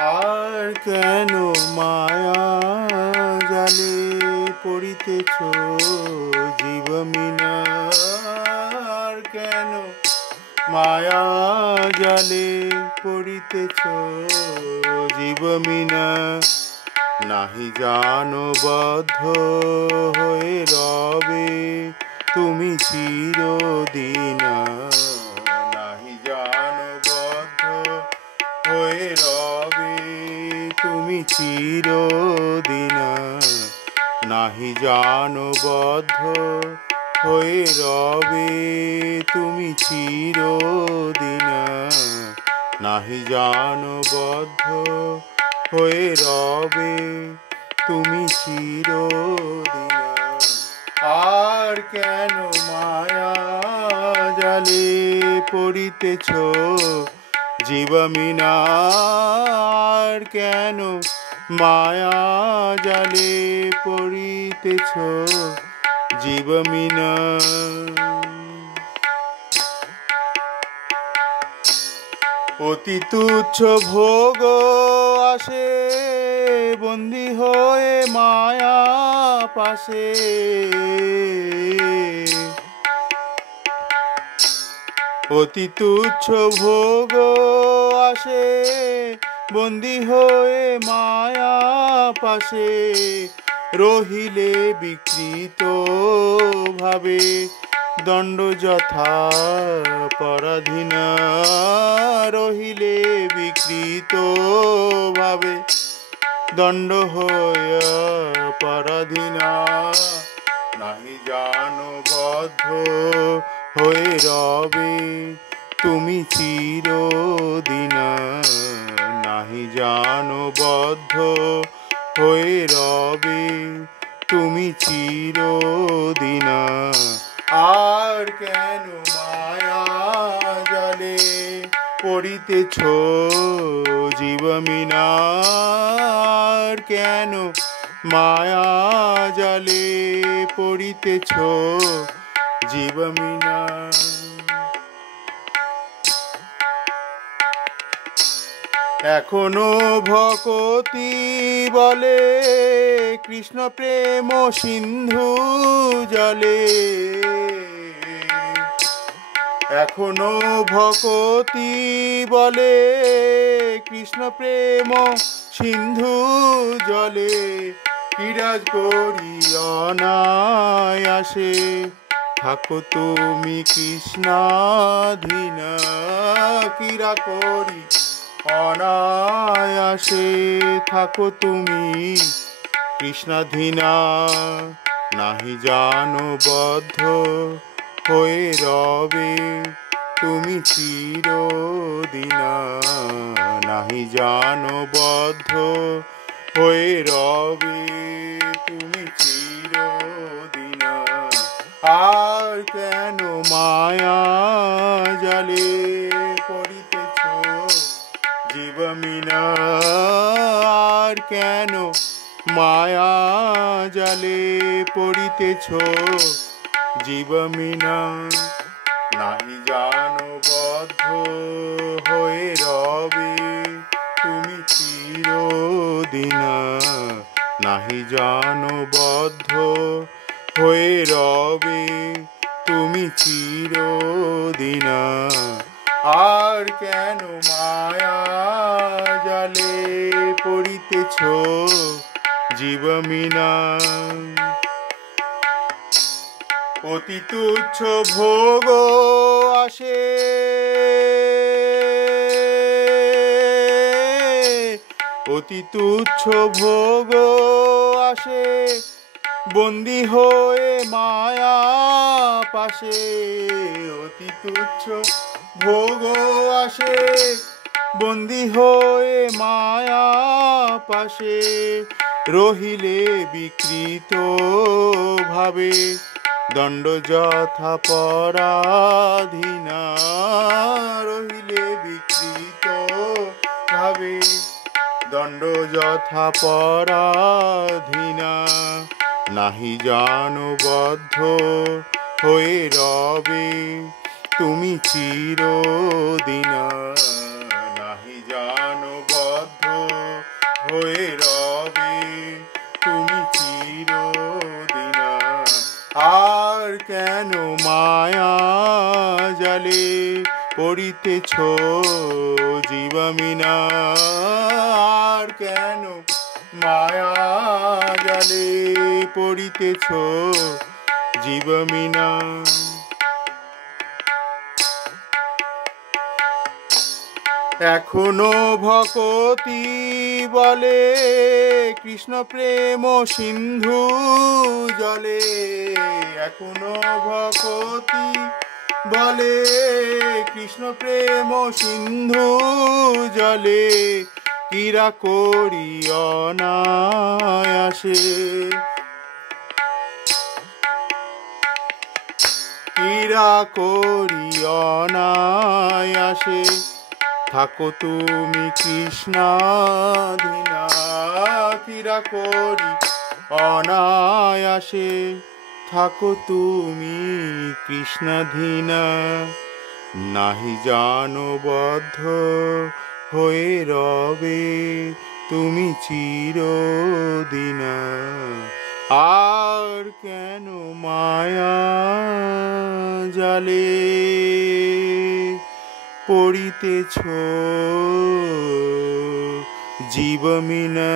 আর কেন মায়া জালে পড়িতেছ জীবমিনা? আর কেন মায়া জালে পড়িতেছ জীবমিনা? নাহি জানো বদ্ধ হয়ে রবে তুমি চিরদিন। নাহি জানো বদ্ধ হয়ে রবে তুমি চিরদিন। নাহি জানো বদ্ধ হয়ে রবে তুমি চিরদিন। নাহি জানো বদ্ধ হয়ে রবে তুমি চিরদিন। আর কেন মায়া জালে পড়িতেছ জীবমিনা? আর কেন মায়া জালে পড়িতেছ জীবমিনা? অতি তুচ্ছ ভোগ আসে বন্দী হয়ে মায়া পাশে। অতি তুচ্ছ ভোগ আসে বন্দী হয়ে মায়া পাশে। রহিলে বিকৃত ভাবে দণ্ড যথা পরাধীন। রহিলে বিকৃত ভাবে দণ্ড হয়ে পরাধীন। নাহি জানো বদ্ধ হয়ে রবে তুমি চিরদিন। নাহি জানো বদ্ধ হয়ে রবে তুমি চিরদিন। আর কেন মায়া জালে পড়িতেছ জীবমিনা? আর কেন মায়া জালে পড়িতেছ জীবমিনা? এখনো ভকতি বলে কৃষ্ণ প্রেম সিন্ধু জলে। এখনো ভকতি বলে কৃষ্ণ প্রেম সিন্ধু জলে। বিরাজ করি অনায়াসে থাকো তুমি কৃষ্ণাধীন। ক্রীড়া করি অনায়াসে থাকো তুমি কৃষ্ণাধীনা। নাহি জানো বদ্ধ হয়ে রবে তুমি চিরদিন। নাহি জানো বদ্ধ হয়ে রবে তুমি চিরদিন। আর কেন মায়া জালে পড়িতেছ জীবমিনা? আর কেন মায়া জালে পড়িতেছ জীবমিনা? নাহি জানো বদ্ধ হয়ে রবে তুমি চিরদিন। নাহি জানো বদ্ধ হয়ে রবে তুমি চিরদিন। আর কেন মায়া জালে পড়িতেছ জীবমিনা? অতি তুচ্ছ ভোগ আসে অতি তুচ্ছ ভোগ আসে বন্দী হয়ে মায়া পাশে। অতি তুচ্ছ ভোগ আসে বন্দী হয়ে মায়া পাশে। রহিলে বিকৃত ভাবে দণ্ড যথা পরাধীন। রহিলে বিকৃত ভাবে দণ্ড যথা পরাধীন। নাহি জানো বদ্ধ হয়ে রবে তুমি চিরদিন। নাহি জানো বদ্ধ বদ্ধ হয়ে রবে তুমি চিরদিনা। আর কেন মায়া জালে পড়িতেছ জীবামিনা, আর কেন মায়া জালে পড়িতেছ জীবামিনা। এখনো ভকতি বলে কৃষ্ণ প্রেম সিন্ধু জলে, এখনো ভকতি বলে কৃষ্ণ প্রেম সিন্ধু জলে, কিরা করি অনায়াসে, কিরা করি অনায়াসে, থাকো তুমি কৃষ্ণাধীনা, কিরা করি অনায়াসে, থাকো তুমি কৃষ্ণাধীনা। নাহি জানো বদ্ধ হয়ে রবে তুমি চিরদিনা, আর কেন মায়া জালে পড়িতেছ জীবমিনা।